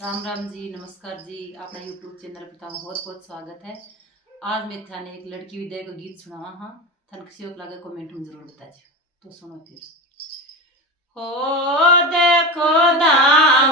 राम राम जी, नमस्कार जी। अपना YouTube channel पर बहुत बहुत स्वागत है। आज मैं थाने एक लड़की विदाई को गीत सुनावा। हाँ, थन किसी को लगे कमेंट में जरूर बताइए। तो सुनो फिर। हो देखो दाम